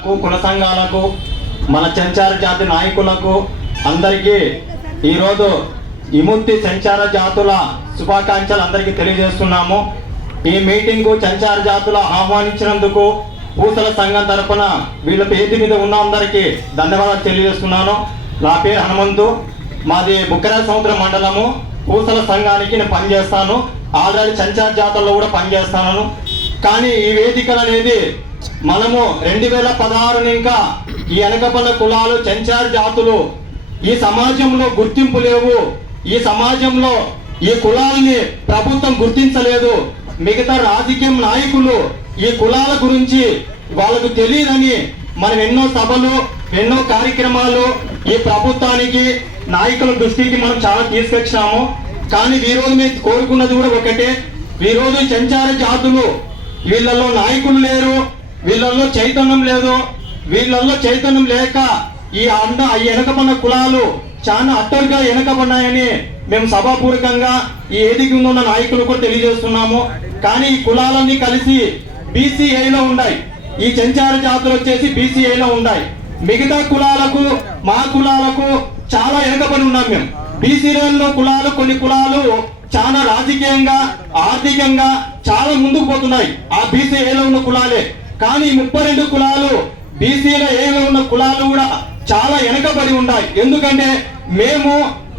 కుల సంఘాలకు మన సంచార జాతి నాయకులకు అందరికీ ఈరోజు విముక్తి సంచార జాతుల శుభాకాంక్షలు అందరికీ తెలియజేస్తున్నాము. ఈ మీటింగ్కు సంచార జాతుల ఆహ్వానించినందుకు పూసల సంఘం తరపున వీళ్ళ పేరు మీద ఉన్న అందరికీ ధన్యవాదాలు తెలియజేస్తున్నాను. నా పేరు హనుమంతు. మాది బుక్కరాజ సముద్ర మండలము. పూసల సంఘానికి నేను పనిచేస్తాను. ఆల్రెడీ సంచార జాతరలో కూడా పనిచేస్తాను. కానీ ఈ వేదికలు అనేది మనము రెండు వేల పదహారుని ఇంకా ఈ వెనకబల కులాలు చెంచారు జాతులు ఈ సమాజంలో గుర్తింపు లేవు. ఈ సమాజంలో ఈ కులాలని ప్రభుత్వం గుర్తించలేదు. మిగతా రాజకీయ నాయకులు ఈ కులాల గురించి వాళ్ళకు తెలియదని మనం ఎన్నో సభలు ఎన్నో కార్యక్రమాలు ఈ ప్రభుత్వానికి నాయకుల దృష్టికి మనం చాలా తీసుకొచ్చాము కానీ ఈ రోజు మేము కోరుకున్నది కూడా ఒకటే. ఈరోజు చంచార జాతులు. వీళ్ళల్లో నాయకులు లేరు. వీళ్ళల్లో చైతన్యం లేదు. వీళ్ళల్లో చైతన్యం లేక ఈ అండ ఈ వెనకబడిన కులాలు చాలా అట్టలుగా వెనకబడినాయని మేము సభాపూర్వకంగా ఈ ఏదికి ఉన్న నాయకులు కూడా తెలియజేస్తున్నాము. కానీ ఈ కులాలన్నీ కలిసి బీసీఐలో ఉన్నాయి ఈ చెంచార జాతులు వచ్చేసి బీసీఐలో ఉన్నాయి మిగతా కులాలకు మా కులాలకు చాలా వెనకబడి ఉన్నాం మేము. బీసీలలో కులాలు కొన్ని కులాలు చాలా రాజకీయంగా ఆర్థికంగా చాలా ముందుకు పోతున్నాయి. ఆ బీసీఐలో ఉన్న కులాలే. కానీ ముప్పై రెండు కులాలు బీసీల ఏలో ఉన్న కులాలు కూడా చాలా వెనకబడి ఉన్నాయి. ఎందుకంటే మేము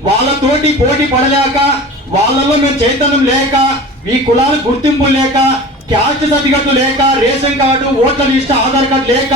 వాళ్ళతోటి పోటీ పడలేక వాళ్ళలో మేము చైతన్యం లేక ఈ కులాలు గుర్తింపు లేక క్యాస్ట్ సర్టిఫికెట్ లేక ration card voter list Aadhaar card లేక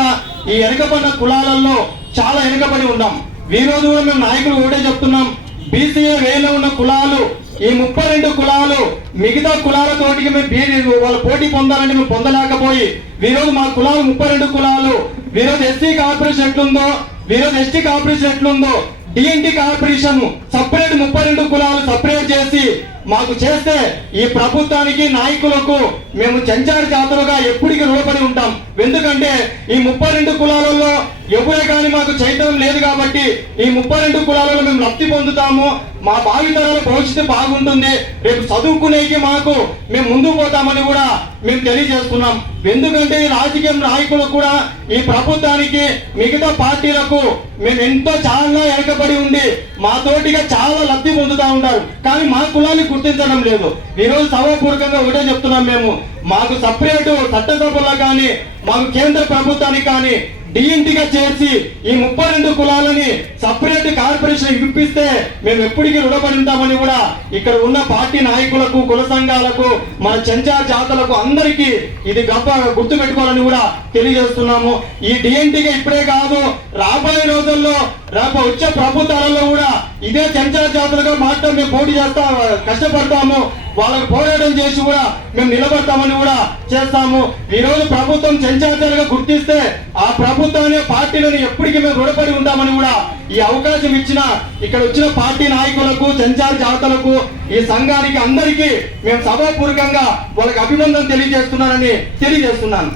ఈ వెనకబడిన కులాలలో చాలా వెనకబడి ఉన్నాం. ఈ రోజు కూడా మేము నాయకులు ఒకటే చెప్తున్నాం. బీసీ వేలో ఉన్న కులాలు ఈ ముప్పై రెండు కులాలు మిగతా కులాలతోటి మేము బీ- వాళ్ళ పోటీ పొందాలంటే మేము పొందలేకపోయి ఈరోజు మా కులాలు ముప్పై రెండు కులాలు. ఈరోజు ఎస్సీ కార్పొరేషన్ ఎట్లుందో ఈరోజు ఎస్టీ కార్పొరేషన్ ఎట్లుందో డిఎన్టీ కార్పొరేషన్ సపరేట్ ముప్పై రెండు కులాలు సపరేట్ చేసి మాకు చేస్తే ఈ ప్రభుత్వానికి నాయకులకు మేము చెంచారు జాతరగా ఎప్పటికీ రుణపడి ఉంటాం. ఎందుకంటే ఈ ముప్పై రెండు కులాలలో ఎవరే కానీ మాకు చైతన్యం లేదు కాబట్టి ఈ ముప్పై రెండు కులాలలో మేము లబ్ధి పొందుతాము. మా భావితరాల భవిష్యత్తు బాగుంటుంది. రేపు చదువుకునేకి మాకు మేము ముందుకు పోతామని కూడా మేము తెలియజేస్తున్నాం. ఎందుకంటే ఈ రాజకీయ నాయకులు కూడా ఈ ప్రభుత్వానికి మిగతా పార్టీలకు మేము ఎంతో చాలా వెనకబడి ఉండి మా తోటిగా చాలా లబ్ధి పొందుతా ఉంటారు. కానీ మా కులాన్ని గుర్తించడం లేదు. ఈ రోజు సభాపూర్వకంగా ఒకటే చెప్తున్నాం మేము. మాకు సపరేటు చట్టసభలో కానీ మాకు కేంద్ర ప్రభుత్వానికి కానీ డిఎన్టీగా చేర్చి ఈ ముప్పై రెండు కులాలని సపరేట్ కార్పొరేషన్ ఇప్పిస్తే మేము ఎప్పటికీ రుణపడి ఉంటామని కూడా ఇక్కడ ఉన్న పార్టీ నాయకులకు కుల సంఘాలకు మన చెంచా జాతలకు అందరికీ ఇది గొప్ప గుర్తు పెట్టుకోవాలని కూడా తెలియజేస్తున్నాము. ఈ డిఎన్టీగా ఇప్పుడే కాదు రాబోయే రోజుల్లో రేపు వచ్చే ప్రభుత్వాలలో కూడా ఇదే చెంచా జాతులుగా మాత్రం మేము పోటీ చేస్తా కష్టపడతాము. వాళ్ళకు పోరాటం చేసి కూడా మేము నిలబడతామని కూడా చేస్తాము. ఈ రోజు ప్రభుత్వం చెంచాచాలుగా గుర్తిస్తే ఆ ప్రభుత్వాన్ని పార్టీలను ఎప్పటికీ మేము రుణపడి ఉంటామని కూడా ఈ అవకాశం ఇచ్చిన ఇక్కడ వచ్చిన పార్టీ నాయకులకు చెంచార్ జాతలకు ఈ సంఘానికి అందరికీ మేము సభాపూర్వకంగా వాళ్ళకి అభినందన తెలియజేస్తున్నానని తెలియజేస్తున్నాను.